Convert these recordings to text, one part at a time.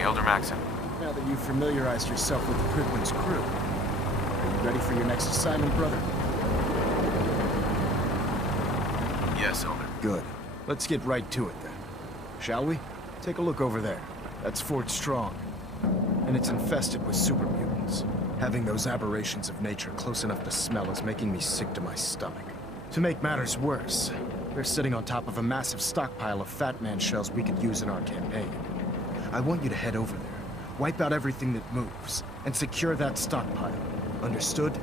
me, Elder Maxon. Now that you've familiarized yourself with the Prigman's crew, are you ready for your next assignment, brother? Yes, Elder. Good. Let's get right to it then. Shall we? Take a look over there. That's Fort Strong. And it's infested with super mutants. Having those aberrations of nature close enough to smell is making me sick to my stomach. To make matters worse, they're sitting on top of a massive stockpile of Fat Man shells we could use in our campaign. I want you to head over there, wipe out everything that moves, and secure that stockpile. Understood?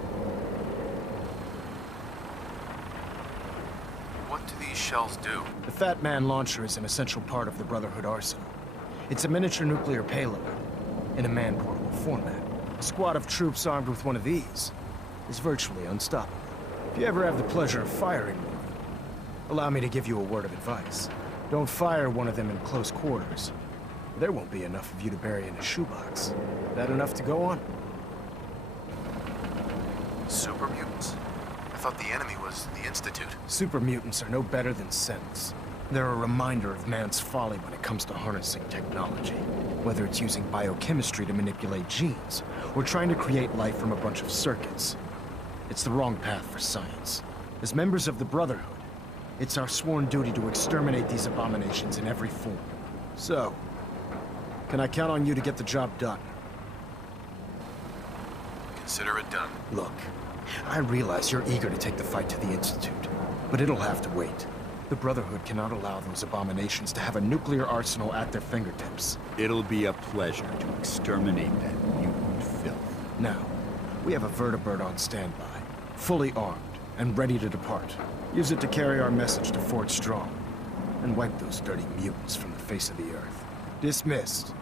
What do these shells do? The Fat Man launcher is an essential part of the Brotherhood arsenal. It's a miniature nuclear payload, in a man-portable format. A squad of troops armed with one of these is virtually unstoppable. If you ever have the pleasure of firing one, allow me to give you a word of advice. Don't fire one of them in close quarters. There won't be enough of you to bury in a shoebox. That enough to go on? Super mutants? I thought the enemy was the Institute. Super mutants are no better than synths. They're a reminder of man's folly when it comes to harnessing technology. Whether it's using biochemistry to manipulate genes, or trying to create life from a bunch of circuits. It's the wrong path for science. As members of the Brotherhood, it's our sworn duty to exterminate these abominations in every form. So, can I count on you to get the job done? Consider it done. Look, I realize you're eager to take the fight to the Institute, but it'll have to wait. The Brotherhood cannot allow those abominations to have a nuclear arsenal at their fingertips. It'll be a pleasure to exterminate that mutant filth. Now, we have a vertibird on standby, fully armed and ready to depart. Use it to carry our message to Fort Strong, and wipe those dirty mutants from the face of the earth. Dismissed.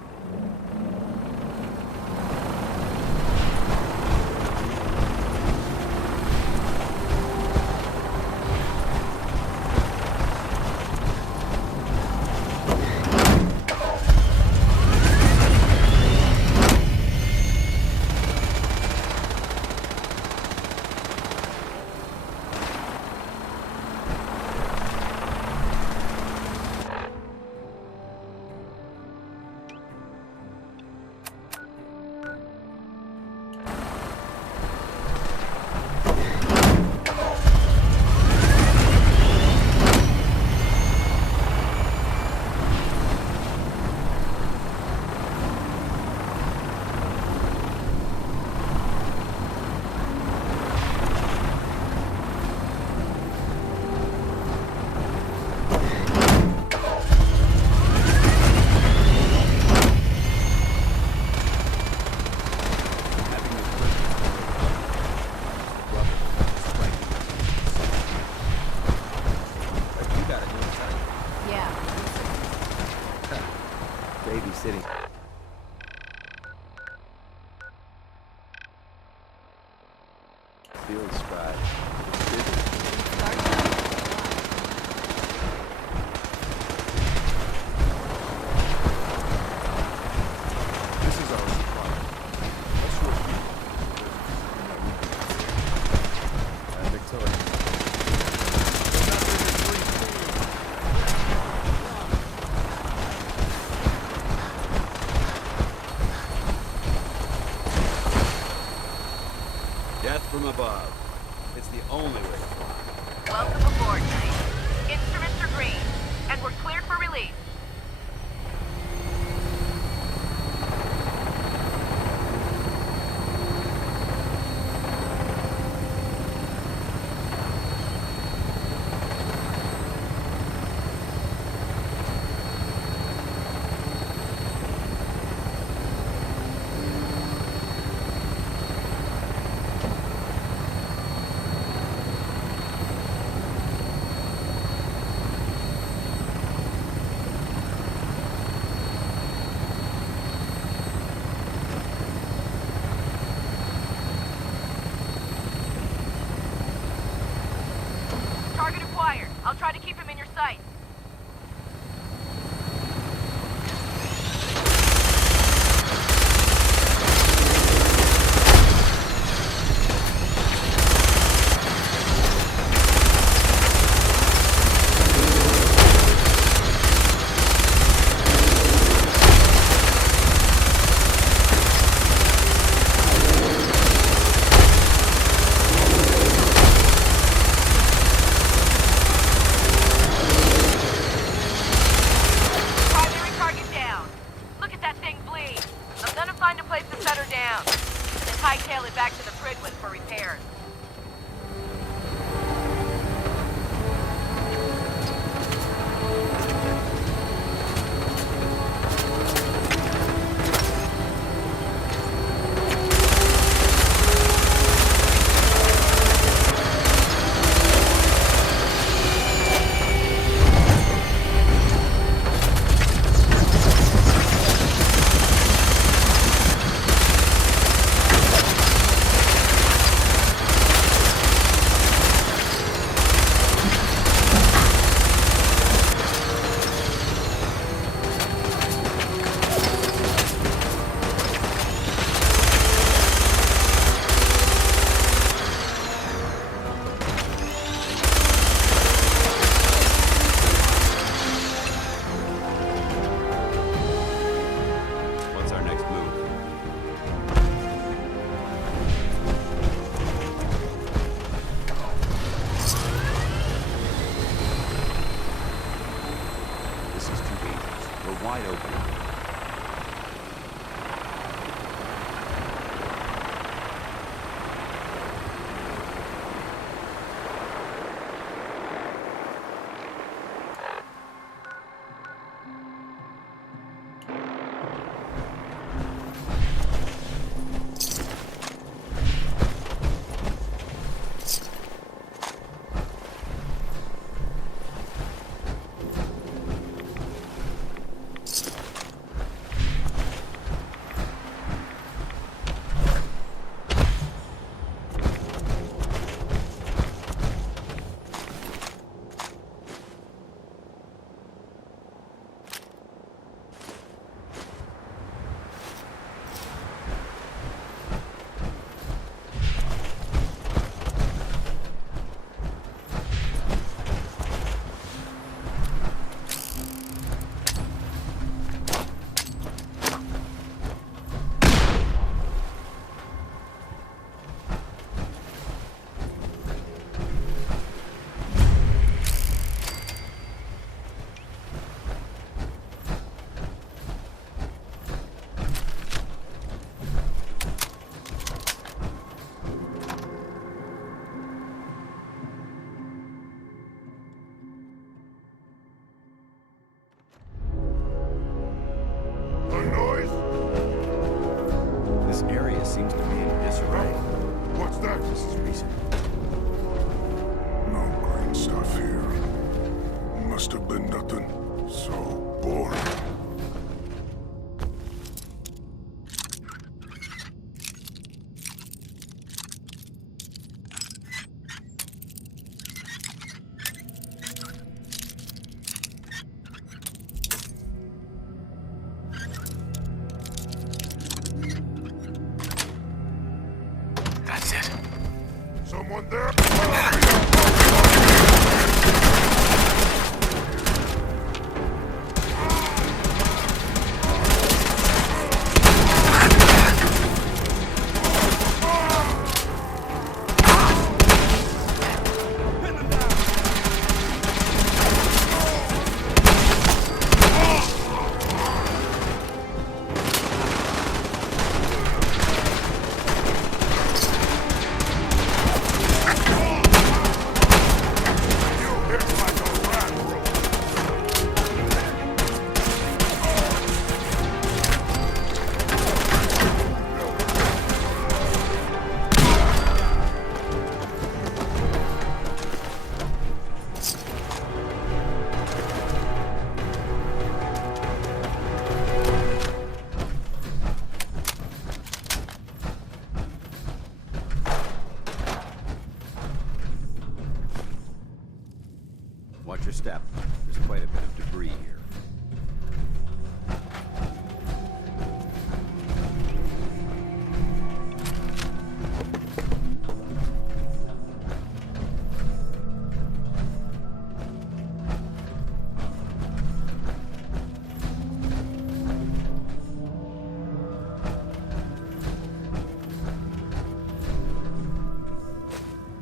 Babysitting. Field spot. This is our spot. What's your view? Victoria. Death from above. It's the only way to fly. Welcome aboard, Knight. Instruments are green, and we're cleared for release. Target acquired. I'll try to keep him in your sight. wide open. Seems to be in disarray. What's that? This is recent. No green stuff here. Must have been nothing so boring. That's it. Someone there? Watch your step. There's quite a bit of debris here.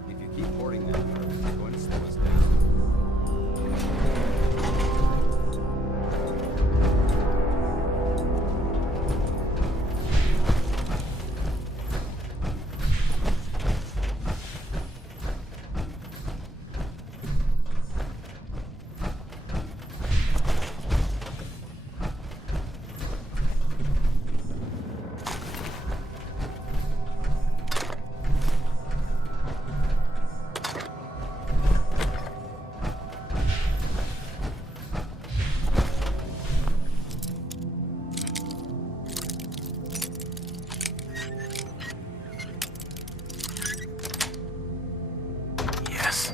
If you keep hoarding them, it's going to slow us down. Yes.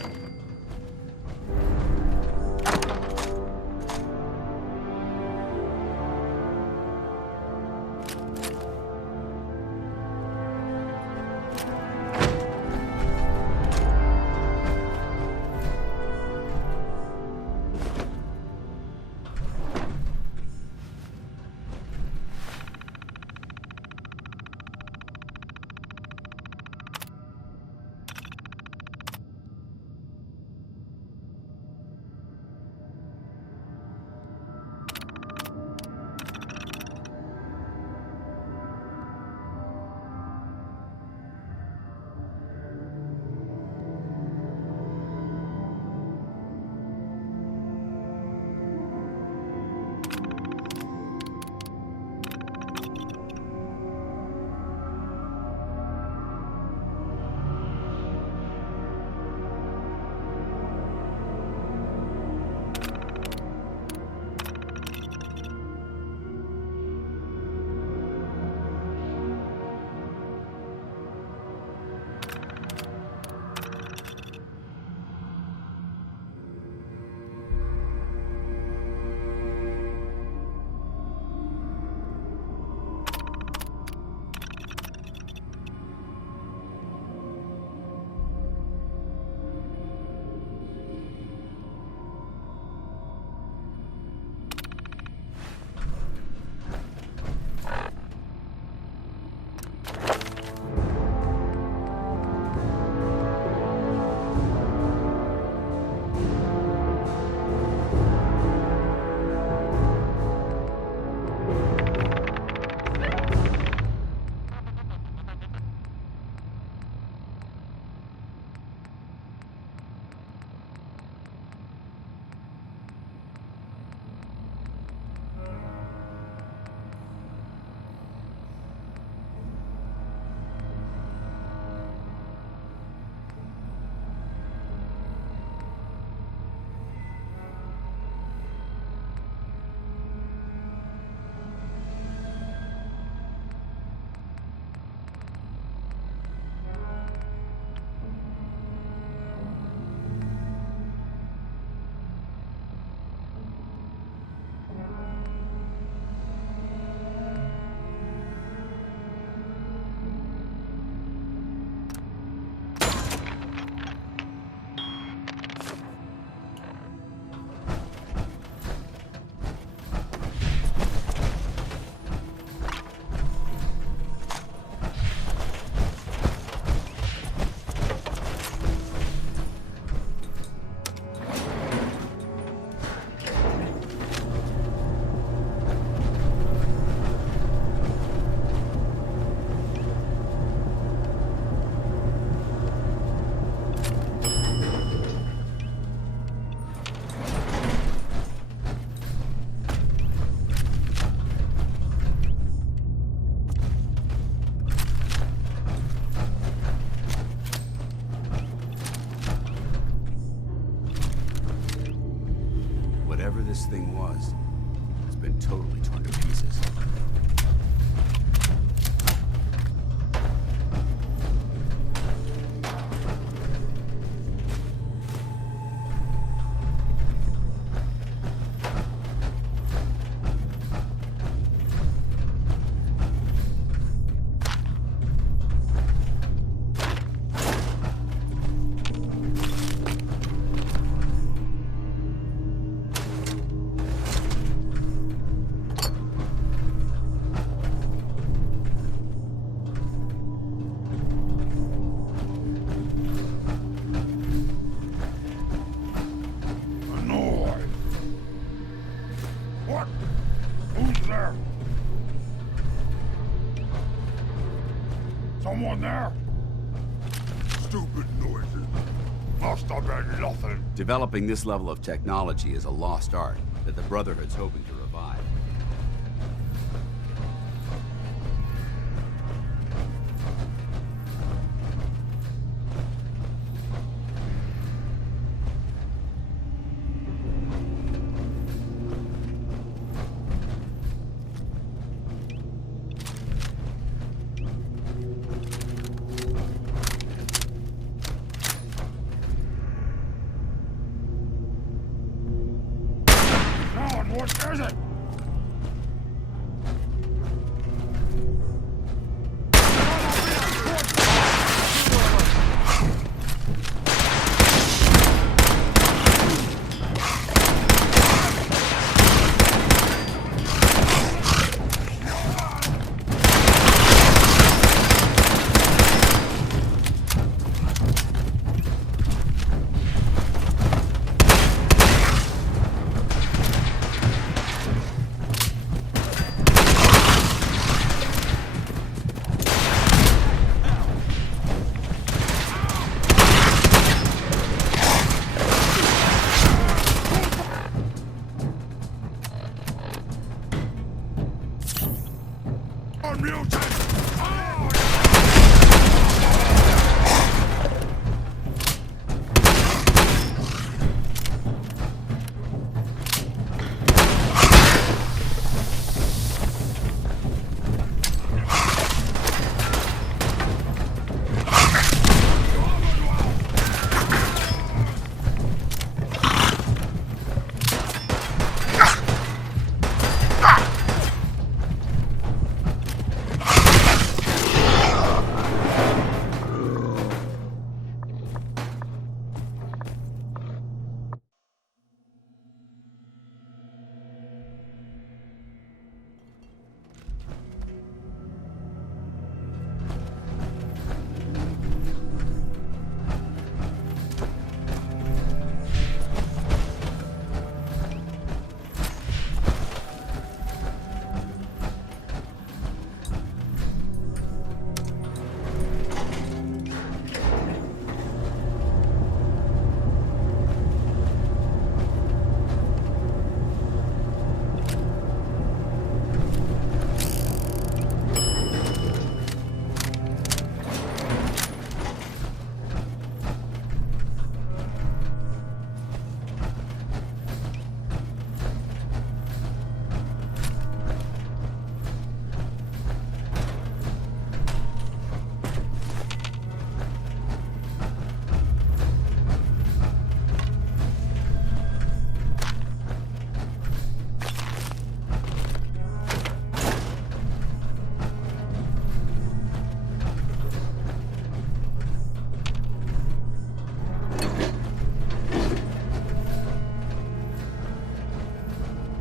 Whatever this thing was, it's been totally torn to pieces. Someone there? Stupid noises. Must have been nothing. Developing this level of technology is a lost art that the Brotherhood's hoping to revive. What is it?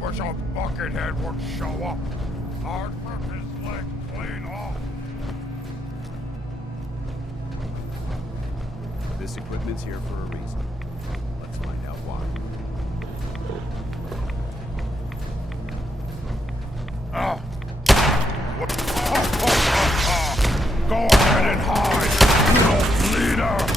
Wish a buckethead would show up. I'd rip his leg clean off. This equipment's here for a reason. Let's find out why. Ah! What? Go ahead and hide, little bleeder!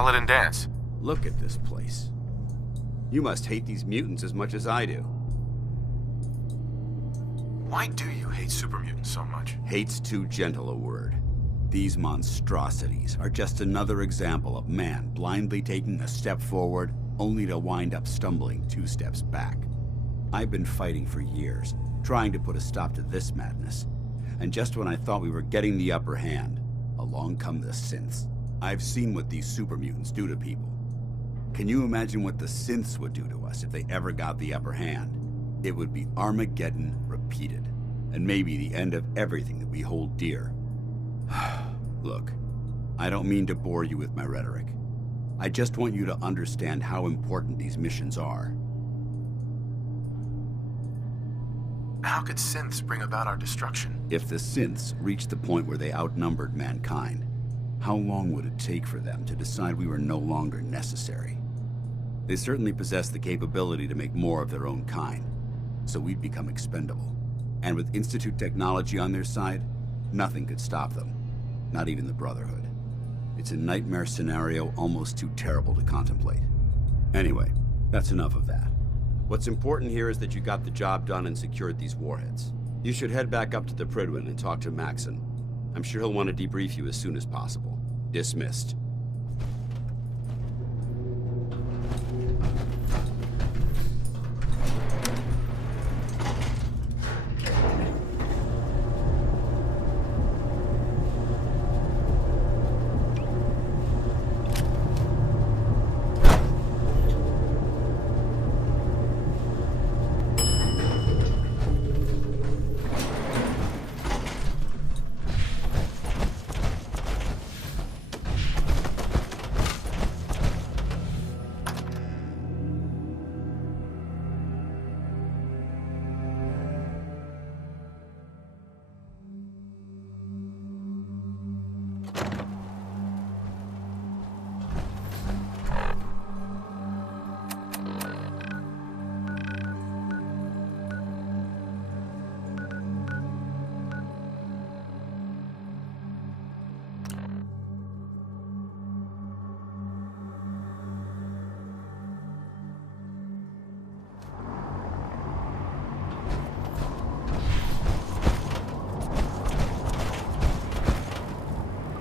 Paladin dance. Look at this place. You must hate these mutants as much as I do. Why do you hate super mutants so much? Hate's too gentle a word. These monstrosities are just another example of man blindly taking a step forward, only to wind up stumbling 2 steps back. I've been fighting for years, trying to put a stop to this madness. And just when I thought we were getting the upper hand, along come the synths. I've seen what these super mutants do to people. Can you imagine what the synths would do to us if they ever got the upper hand? It would be Armageddon repeated, and maybe the end of everything that we hold dear. Look, I don't mean to bore you with my rhetoric. I just want you to understand how important these missions are. How could synths bring about our destruction? If the synths reached the point where they outnumbered mankind, how long would it take for them to decide we were no longer necessary? They certainly possess the capability to make more of their own kind, so we'd become expendable. And with Institute technology on their side, nothing could stop them, not even the Brotherhood. It's a nightmare scenario almost too terrible to contemplate. Anyway, that's enough of that. What's important here is that you got the job done and secured these warheads. You should head back up to the Prydwen and talk to Maxon. I'm sure he'll want to debrief you as soon as possible. Dismissed.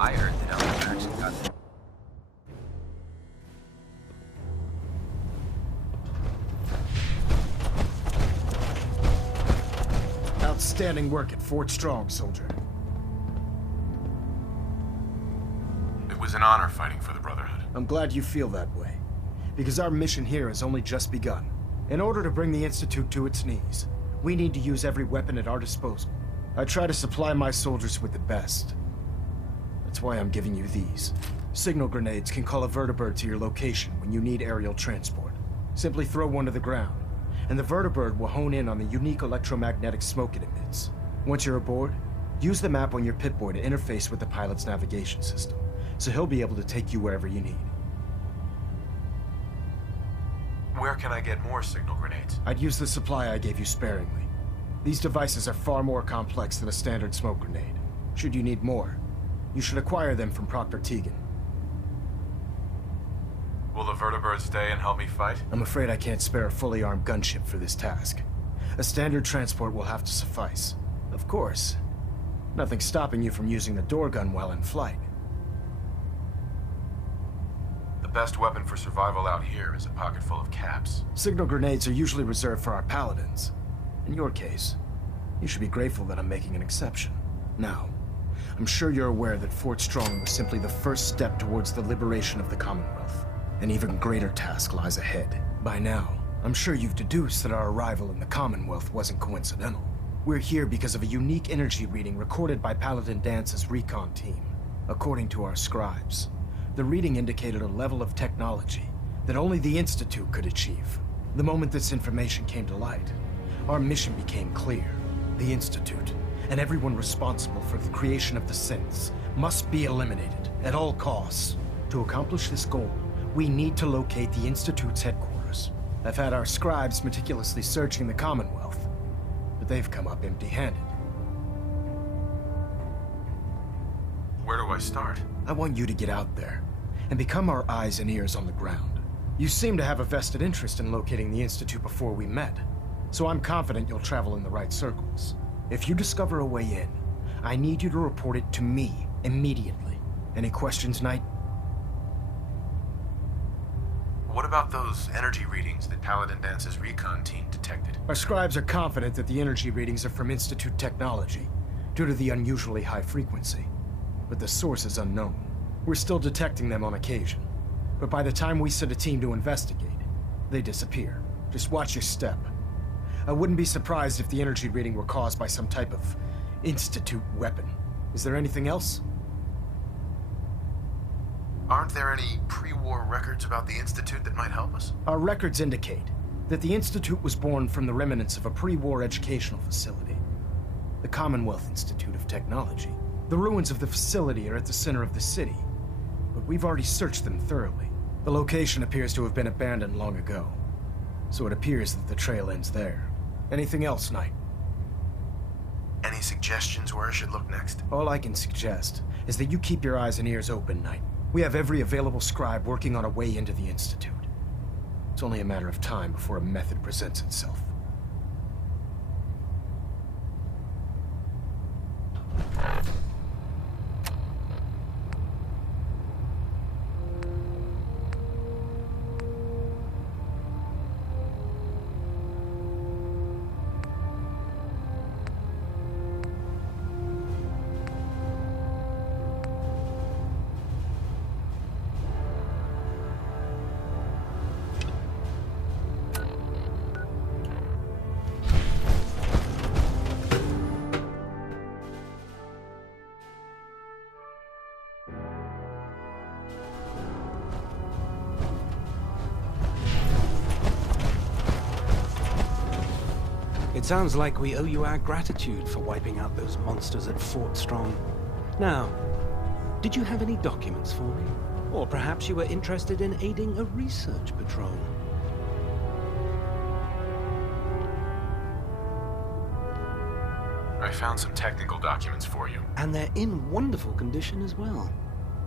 I heard that Elder Maxon got Outstanding work at Fort Strong, soldier. It was an honor fighting for the Brotherhood. I'm glad you feel that way, because our mission here has only just begun. In order to bring the Institute to its knees, we need to use every weapon at our disposal. I try to supply my soldiers with the best. That's why I'm giving you these. Signal grenades can call a vertibird to your location when you need aerial transport. Simply throw one to the ground, and the vertibird will hone in on the unique electromagnetic smoke it emits. Once you're aboard, use the map on your Pip-Boy to interface with the pilot's navigation system, so he'll be able to take you wherever you need. Where can I get more signal grenades? I'd use the supply I gave you sparingly. These devices are far more complex than a standard smoke grenade. Should you need more, you should acquire them from Proctor Tegan. Will the vertibird stay and help me fight? I'm afraid I can't spare a fully armed gunship for this task. A standard transport will have to suffice. Of course, nothing stopping you from using the door gun while in flight. The best weapon for survival out here is a pocket full of caps. Signal grenades are usually reserved for our paladins. In your case, you should be grateful that I'm making an exception. Now, I'm sure you're aware that Fort Strong was simply the first step towards the liberation of the Commonwealth. An even greater task lies ahead. By now, I'm sure you've deduced that our arrival in the Commonwealth wasn't coincidental. We're here because of a unique energy reading recorded by Paladin Dance's recon team. According to our scribes, the reading indicated a level of technology that only the Institute could achieve. The moment this information came to light, our mission became clear. The Institute, and everyone responsible for the creation of the synths, must be eliminated at all costs. To accomplish this goal, we need to locate the Institute's headquarters. I've had our scribes meticulously searching the Commonwealth, but they've come up empty-handed. Where do I start? I want you to get out there and become our eyes and ears on the ground. You seem to have a vested interest in locating the Institute before we met, so I'm confident you'll travel in the right circles. If you discover a way in, I need you to report it to me immediately. Any questions, Knight? What about those energy readings that Paladin Dance's recon team detected? Our scribes are confident that the energy readings are from Institute technology, due to the unusually high frequency. But the source is unknown. We're still detecting them on occasion. But by the time we send a team to investigate, they disappear. Just watch your step. I wouldn't be surprised if the energy reading were caused by some type of Institute weapon. Is there anything else? Aren't there any pre-war records about the Institute that might help us? Our records indicate that the Institute was born from the remnants of a pre-war educational facility, the Commonwealth Institute of Technology. The ruins of the facility are at the center of the city, but we've already searched them thoroughly. The location appears to have been abandoned long ago, so it appears that the trail ends there. Anything else, Knight? Any suggestions where I should look next? All I can suggest is that you keep your eyes and ears open, Knight. We have every available scribe working on a way into the Institute. It's only a matter of time before a method presents itself. It sounds like we owe you our gratitude for wiping out those monsters at Fort Strong. Now, did you have any documents for me? Or perhaps you were interested in aiding a research patrol? I found some technical documents for you. And they're in wonderful condition as well.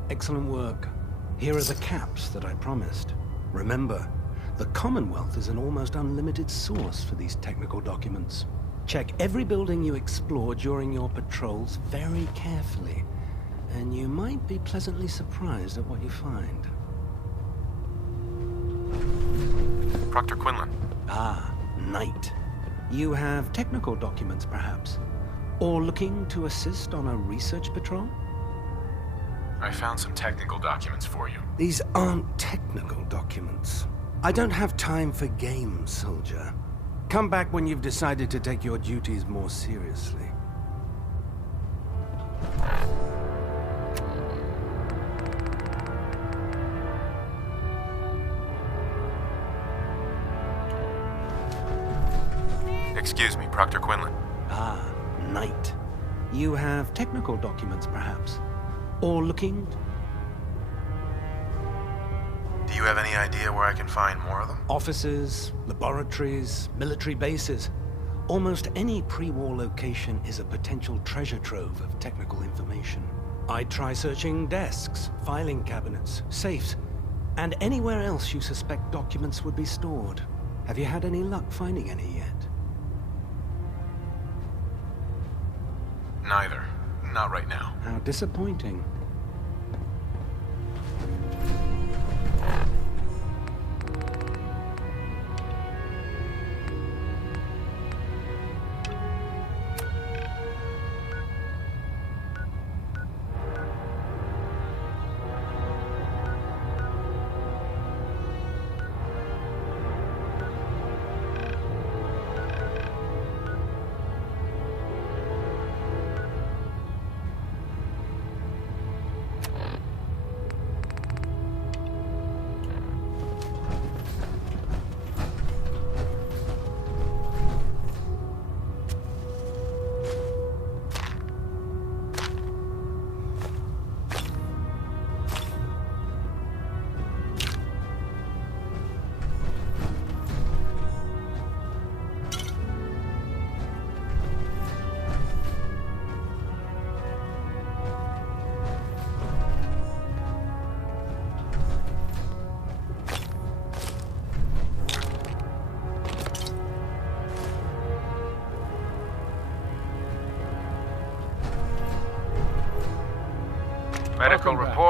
Excellent work. Here are the caps that I promised. Remember, the Commonwealth is an almost unlimited source for these technical documents. Check every building you explore during your patrols very carefully, and you might be pleasantly surprised at what you find. Proctor Quinlan. Ah, Knight. You have technical documents, perhaps? Or looking to assist on a research patrol? I found some technical documents for you. These aren't technical documents. I don't have time for games, soldier. Come back when you've decided to take your duties more seriously. Excuse me, Proctor Quinlan. Ah, Knight. You have technical documents, perhaps? Or looking... Do you have any idea where I can find more of them? Offices, laboratories, military bases. Almost any pre-war location is a potential treasure trove of technical information. I'd try searching desks, filing cabinets, safes, and anywhere else you suspect documents would be stored. Have you had any luck finding any yet? Neither. Not right now. How disappointing.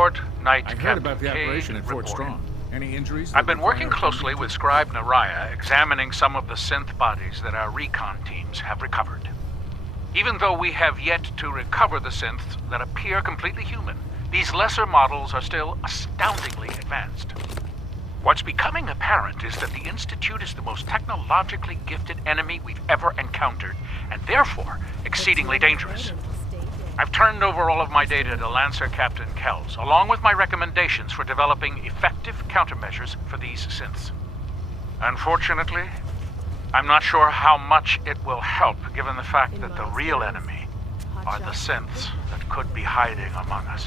report, Knight I heard Captain about the K operation at Fort reporting. Strong. Any injuries? I've been working closely with Scribe Naraya, examining some of the synth bodies that our recon teams have recovered. Even though we have yet to recover the synths that appear completely human, these lesser models are still astoundingly advanced. What's becoming apparent is that the Institute is the most technologically gifted enemy we've ever encountered, and therefore exceedingly dangerous. I've turned over all of my data to Lancer Captain Kells, along with my recommendations for developing effective countermeasures for these synths. Unfortunately, I'm not sure how much it will help, given the fact that the real enemy are the synths that could be hiding among us.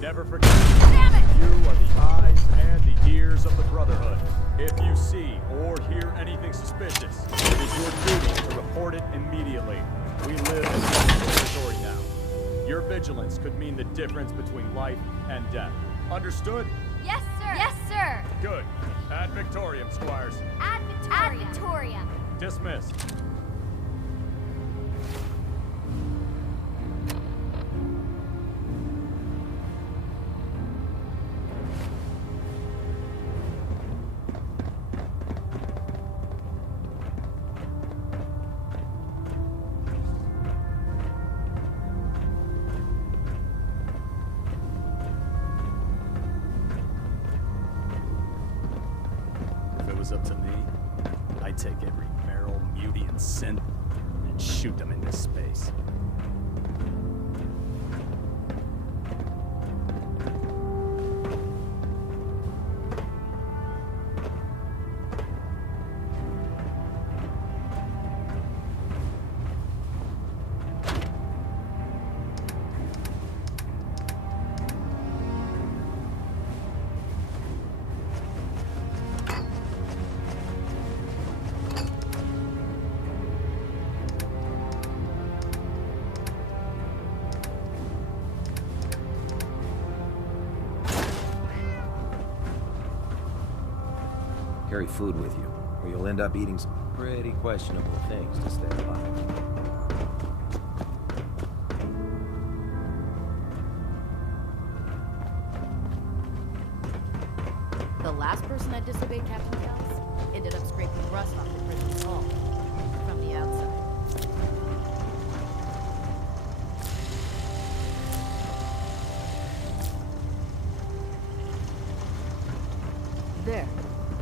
Never forget, you are the eyes and the ears of the Brotherhood. If you see or hear anything suspicious, it is your duty to report it immediately. We live in enemy territory now. Your vigilance could mean the difference between life and death. Understood? Yes, sir. Yes, sir. Good. Ad Victoriam, Squires. Ad Victoriam. Ad Victoriam. Dismissed. Up to me, I'd take every Meryl, Muty, and Synth and shoot them into space. Carry food with you, or you'll end up eating some pretty questionable things to stay alive. The last person that disobeyed Captain Kells ended up scraping rust off the prison's hull from the outside. There.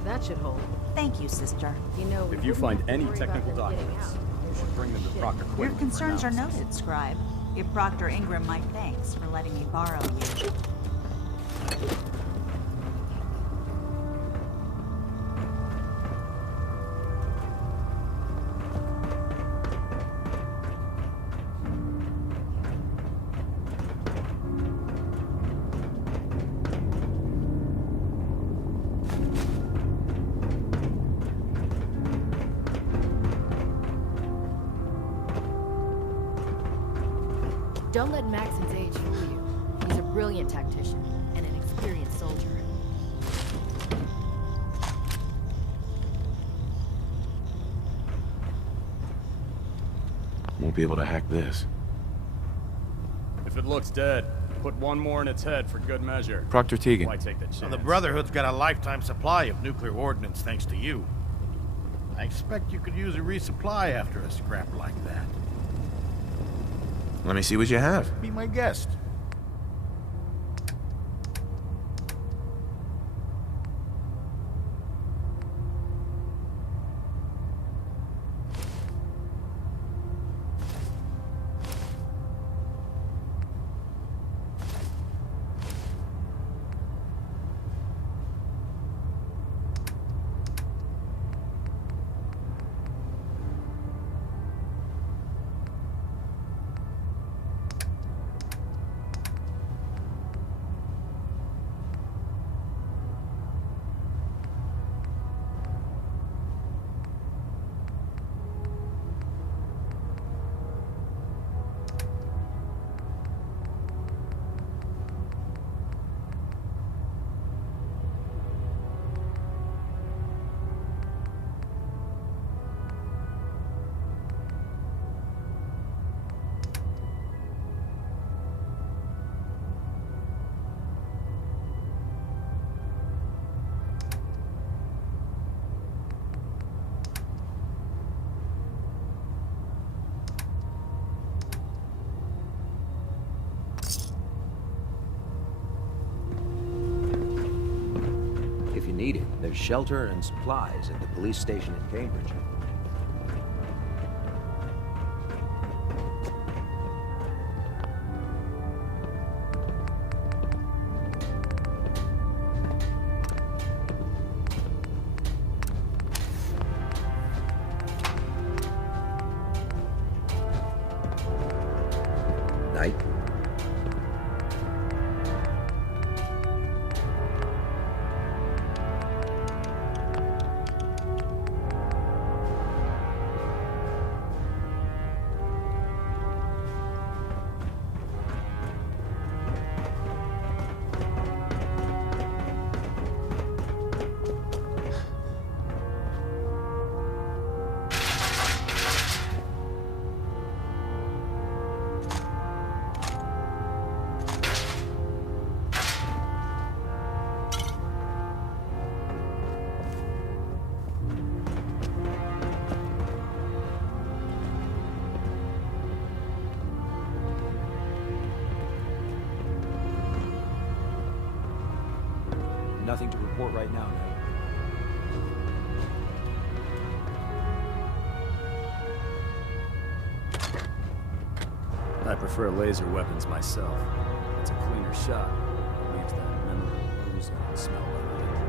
That should hold. Thank you, sister. You know, if you find any technical documents, you should bring them to Proctor Quinn. Your concerns are noted, Scribe. Give Proctor Ingram my thanks for letting me borrow you. Don't let Maxon's age fool you. He's a brilliant tactician and an experienced soldier. Won't be able to hack this. If it looks dead, put one more in its head for good measure. Proctor Tegan. Why take that chance? Well, the Brotherhood's got a lifetime supply of nuclear ordnance thanks to you. I expect you could use a resupply after a scrap like that. Let me see what you have. Be my guest. need it, there's shelter and supplies at the police station in Cambridge. Night. Nothing to report right now, Nate. I prefer laser weapons myself. It's a cleaner shot. It leaves that memorable ozone smell behind.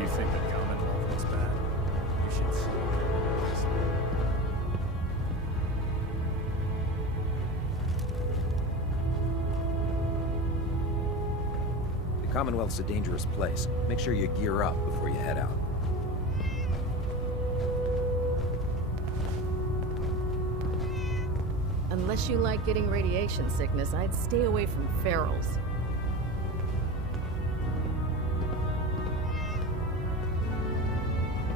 You think the Commonwealth is bad? You should see it. The Commonwealth's a dangerous place. Make sure you gear up before you head out. Unless you like getting radiation sickness, I'd stay away from ferals.